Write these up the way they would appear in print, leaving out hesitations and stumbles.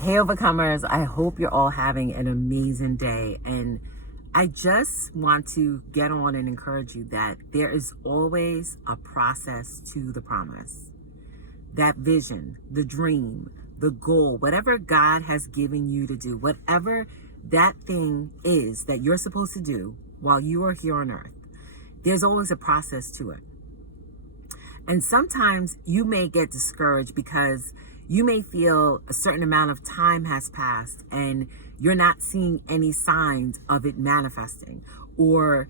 Hey, overcomers, I hope you're all having an amazing day. And I just want to get on and encourage you that there is always a process to the promise. That vision, the dream, the goal, whatever God has given you to do, whatever that thing is that you're supposed to do while you are here on earth, there's always a process to it. And sometimes you may get discouraged because you may feel a certain amount of time has passed and you're not seeing any signs of it manifesting, or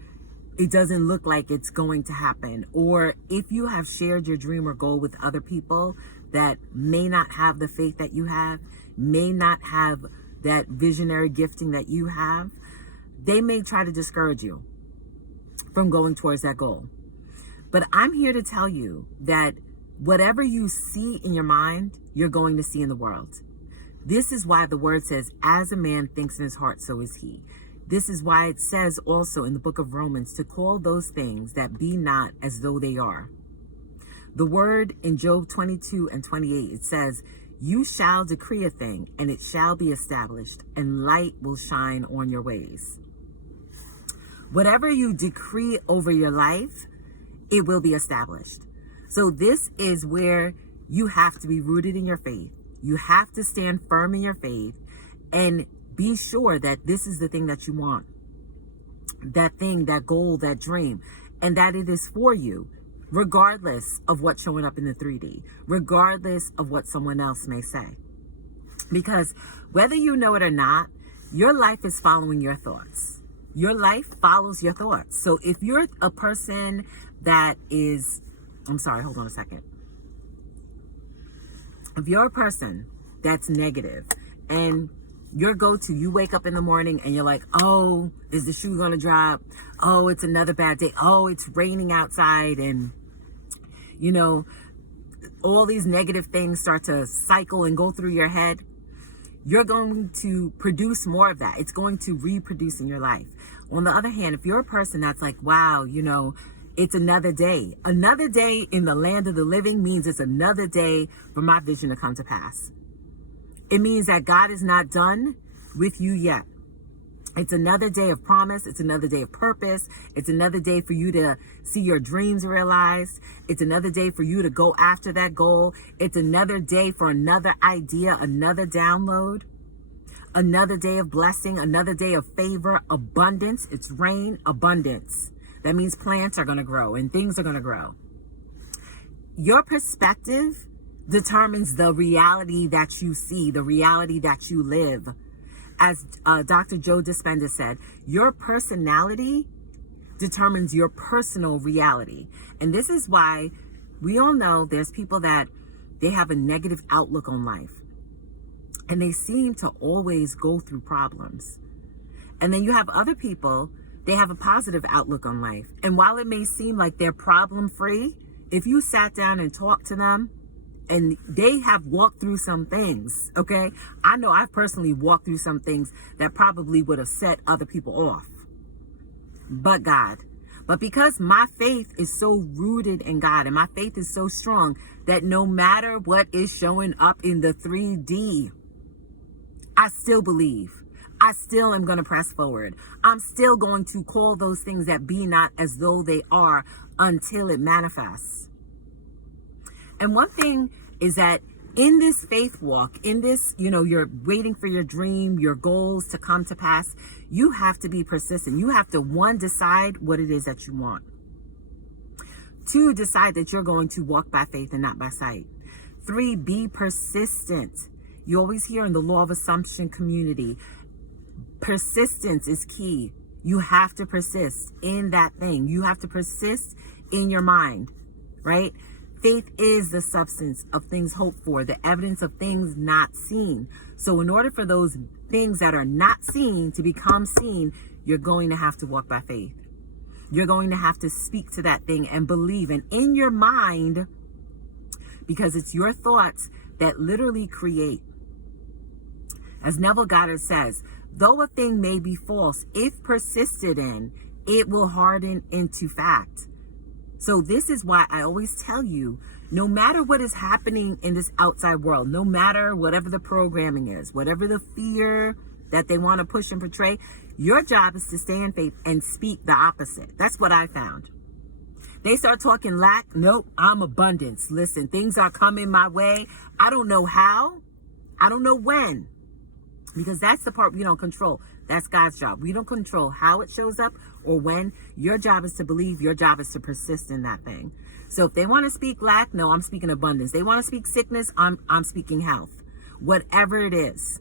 it doesn't look like it's going to happen. Or if you have shared your dream or goal with other people that may not have the faith that you have, may not have that visionary gifting that you have, they may try to discourage you from going towards that goal. But I'm here to tell you that whatever you see in your mind, you're going to see in the world. This is why the word says, as a man thinks in his heart, so is he. This is why it says also in the book of Romans to call those things that be not as though they are. The word in Job 22:28, it says, you shall decree a thing and it shall be established, and light will shine on your ways. Whatever you decree over your life, it will be established. So this is where you have to be rooted in your faith. You have to stand firm in your faith and be sure that this is the thing that you want. That thing, that goal, that dream, and that it is for you, regardless of what's showing up in the 3D, regardless of what someone else may say. Because whether you know it or not, your life is following your thoughts. Your life follows your thoughts. So if you're a person that is, hold on a second. If you're a person that's negative and you wake up in the morning and you're like, oh, is the shoe going to drop? Oh, it's another bad day. Oh, it's raining outside. And, all these negative things start to cycle and go through your head. You're going to produce more of that. It's going to reproduce in your life. On the other hand, if you're a person that's like, wow, it's another day. Another day in the land of the living means it's another day for my vision to come to pass. It means that God is not done with you yet. It's another day of promise. It's another day of purpose. It's another day for you to see your dreams realized. It's another day for you to go after that goal. It's another day for another idea, another download, another day of blessing, another day of favor, abundance. It's rain, abundance. That means plants are going to grow and things are going to grow. Your perspective determines the reality that you see, the reality that you live. As Dr. Joe Dispenza said, your personality determines your personal reality. And this is why we all know there's people that they have a negative outlook on life. And they seem to always go through problems. And then you have other people, they have a positive outlook on life. And while it may seem like they're problem-free, if you sat down and talked to them, and they have walked through some things, okay? I know I've personally walked through some things that probably would have set other people off. But God. But because my faith is so rooted in God and my faith is so strong that no matter what is showing up in the 3D, I still believe. I still am going to press forward. I'm still going to call those things that be not as though they are until it manifests. And one thing is that in this faith walk, in this, you're waiting for your dream, your goals to come to pass, you have to be persistent. You have to, 1, decide what it is that you want. 2, decide that you're going to walk by faith and not by sight. 3, be persistent. You always hear in the law of assumption community, persistence is key. You have to persist in that thing. You have to persist in your mind, right? Faith is the substance of things hoped for, the evidence of things not seen. So in order for those things that are not seen to become seen, you're going to have to walk by faith. You're going to have to speak to that thing and believe. And in your mind, because it's your thoughts that literally create. As Neville Goddard says, though a thing may be false, if persisted in, it will harden into fact. So this is why I always tell you, No matter what is happening in this outside world, no matter whatever the programming is, whatever the fear that they want to push and portray, your job is to stay in faith and speak the opposite. That's what I found. They start talking lack. Nope, I'm abundance. Listen, things are coming my way. I don't know how. I don't know when. Because that's the part we don't control. That's God's job. We don't control how it shows up or when. Your job is to believe. Your job is to persist in that thing. So if they want to speak lack, no, I'm speaking abundance. They want to speak sickness, I'm speaking health. Whatever it is.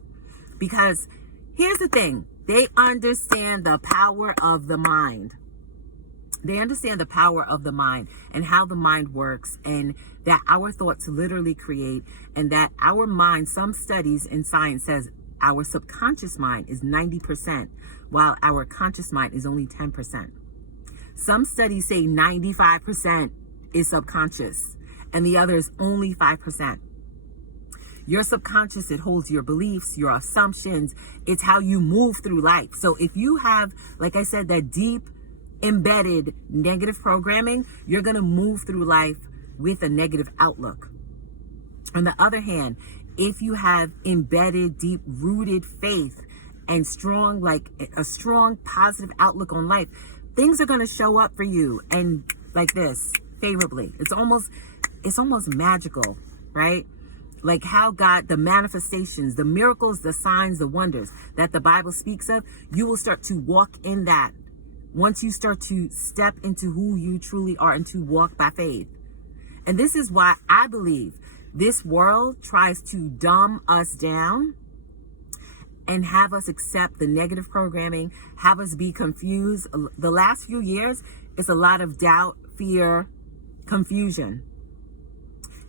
Because here's the thing. They understand the power of the mind. They understand the power of the mind and how the mind works, and that our thoughts literally create, and that our mind, some studies in science says our subconscious mind is 90%, while our conscious mind is only 10%. Some studies say 95% is subconscious, and the other is only 5%. Your subconscious, it holds your beliefs, your assumptions. It's how you move through life. So if you have, like I said, that deep embedded negative programming, you're going to move through life with a negative outlook. On the other hand, if you have embedded, deep rooted faith and strong, like a strong positive outlook on life, things are going to show up for you and like this favorably. It's almost magical, right? Like how God, the manifestations, the miracles, the signs, the wonders that the Bible speaks of, you will start to walk in that once you start to step into who you truly are and to walk by faith. And this is why I believe this world tries to dumb us down and have us accept the negative programming, have us be confused. The last few years, it's a lot of doubt, fear, confusion.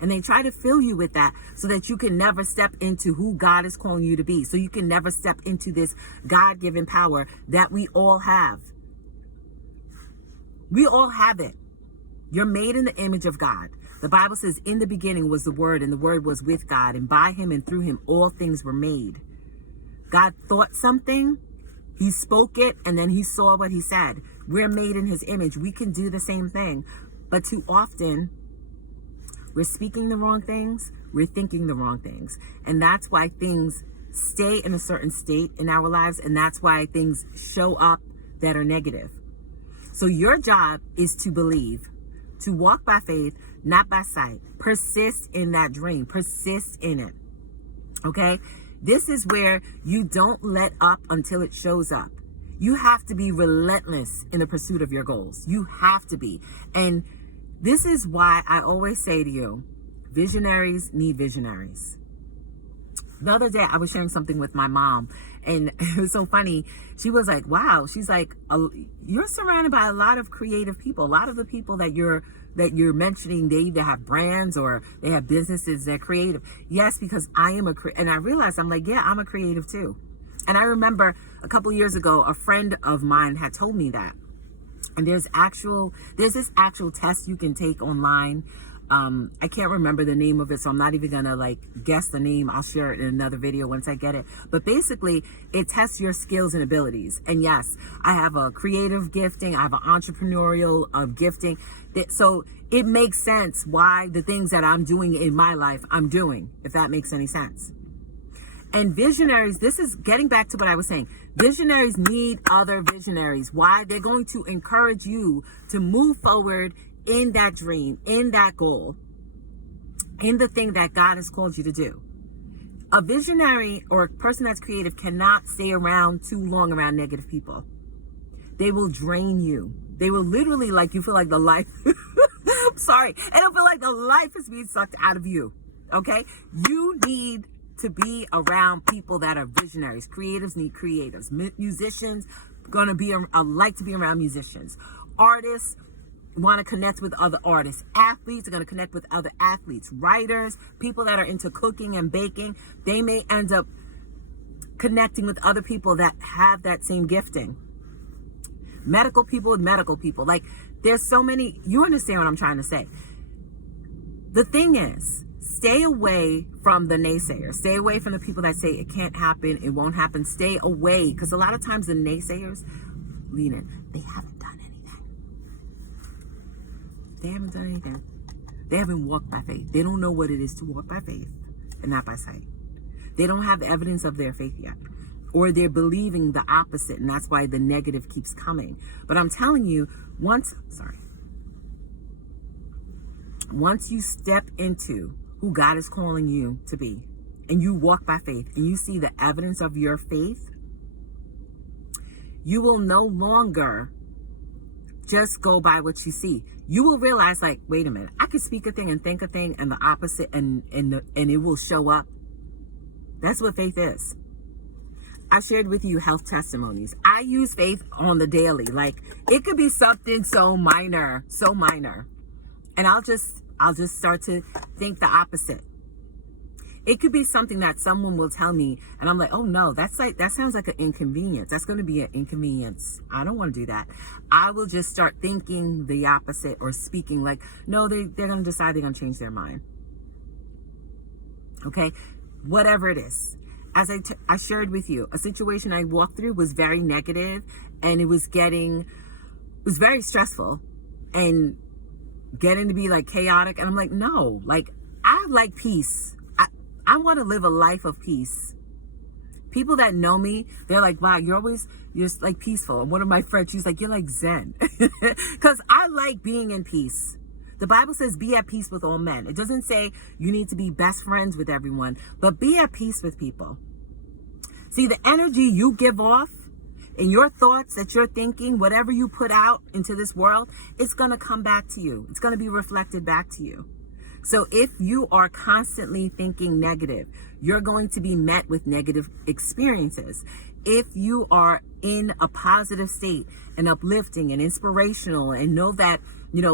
And they try to fill you with that so that you can never step into who God is calling you to be. So you can never step into this God-given power that we all have. We all have it. You're made in the image of God. The Bible says, in the beginning was the Word, and the Word was with God, and by Him and through Him all things were made. God thought something, He spoke it, and then He saw what He said. We're made in His image. We can do the same thing. But too often, we're speaking the wrong things, we're thinking the wrong things. And that's why things stay in a certain state in our lives, and that's why things show up that are negative. So your job is to believe, to walk by faith, not by sight. Persist in that dream. Persist in it. Okay? This is where you don't let up until it shows up. You have to be relentless in the pursuit of your goals. You have to be. And this is why I always say to you, visionaries need visionaries. The other day, I was sharing something with my mom, and it was so funny. She was like, wow, she's like, you're surrounded by a lot of creative people. A lot of the people that you're mentioning, they either have brands or they have businesses that are creative. Yes, because I am and I realized, I'm like, yeah, I'm a creative too. And I remember a couple of years ago, a friend of mine had told me that. And there's this actual test you can take online. I can't remember the name of it, so I'm not even gonna like guess the name. I'll share it in another video once I get it. But basically, it tests your skills and abilities. And yes, I have a creative gifting. I have an entrepreneurial gifting. So it makes sense why the things that I'm doing in my life, I'm doing, if that makes any sense. And visionaries, this is getting back to what I was saying. Visionaries need other visionaries. Why? They're going to encourage you to move forward in that dream, in that goal, in the thing that God has called you to do. A visionary or a person that's creative cannot stay around too long around negative people. They will drain you. They will literally, like, you feel like the life, I'm sorry, it'll feel like the life is being sucked out of you. Okay? You need to be around people that are visionaries. Creatives need creatives. Musicians gonna be like to be around musicians. Artists want to connect with other artists. Athletes are going to connect with other athletes. Writers, people that are into cooking and baking, they may end up connecting with other people that have that same gifting. Medical people with medical people. Like, there's so many, you understand what I'm trying to say. The thing is, stay away from the naysayers. Stay away from the people that say it can't happen, it won't happen. Stay away, because a lot of times the naysayers, they haven't done anything. They haven't done anything. They haven't walked by faith. They don't know what it is to walk by faith and not by sight. They don't have evidence of their faith yet. Or they're believing the opposite, and that's why the negative keeps coming. But I'm telling you, once you step into who God is calling you to be, and you walk by faith, and you see the evidence of your faith, you will no longer just go by what you see. You will realize, like, wait a minute, I could speak a thing and think a thing and the opposite, and it will show up. That's what faith is. I shared with you health testimonies. I use faith on the daily. Like, it could be something so minor. And I'll just start to think the opposite. It could be something that someone will tell me, and I'm like, oh no, that sounds like an inconvenience. That's going to be an inconvenience. I don't want to do that. I will just start thinking the opposite or speaking like, no, they're going to decide they're going to change their mind. Okay? Whatever it is. As I shared with you, a situation I walked through was very negative, and it was very stressful and getting to be like chaotic. And I'm like, no, like, I like peace. I want to live a life of peace. People that know me, they're like, wow, you're like peaceful. And one of my friends, she's like, you're like Zen. Because I like being in peace. The Bible says be at peace with all men. It doesn't say you need to be best friends with everyone, but be at peace with people. See, the energy you give off in your thoughts that you're thinking, whatever you put out into this world, it's going to come back to you. It's going to be reflected back to you. So if you are constantly thinking negative, you're going to be met with negative experiences. If you are in a positive state and uplifting and inspirational and know that,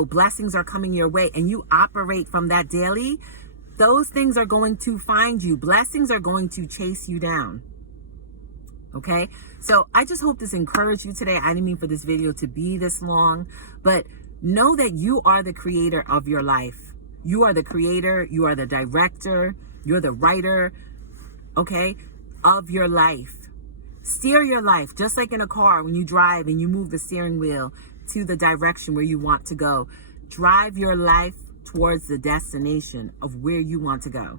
blessings are coming your way and you operate from that daily, those things are going to find you. Blessings are going to chase you down. Okay? So I just hope this encouraged you today. I didn't mean for this video to be this long, but know that you are the creator of your life. You are the creator, you are the director, you're the writer, okay, of your life. Steer your life, just like in a car when you drive and you move the steering wheel to the direction where you want to go. Drive your life towards the destination of where you want to go.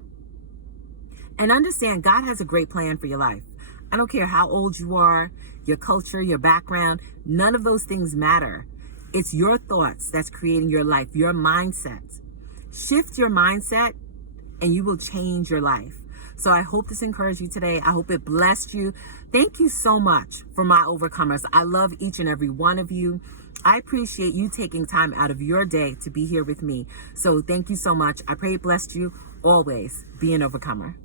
And understand, God has a great plan for your life. I don't care how old you are, your culture, your background, none of those things matter. It's your thoughts that's creating your life, your mindset. Shift your mindset and you will change your life. So I hope this encouraged you today. I hope it blessed you. Thank you so much for my overcomers. I love each and every one of you. I appreciate you taking time out of your day to be here with me. So thank you so much. I pray it blessed you. Always be an overcomer.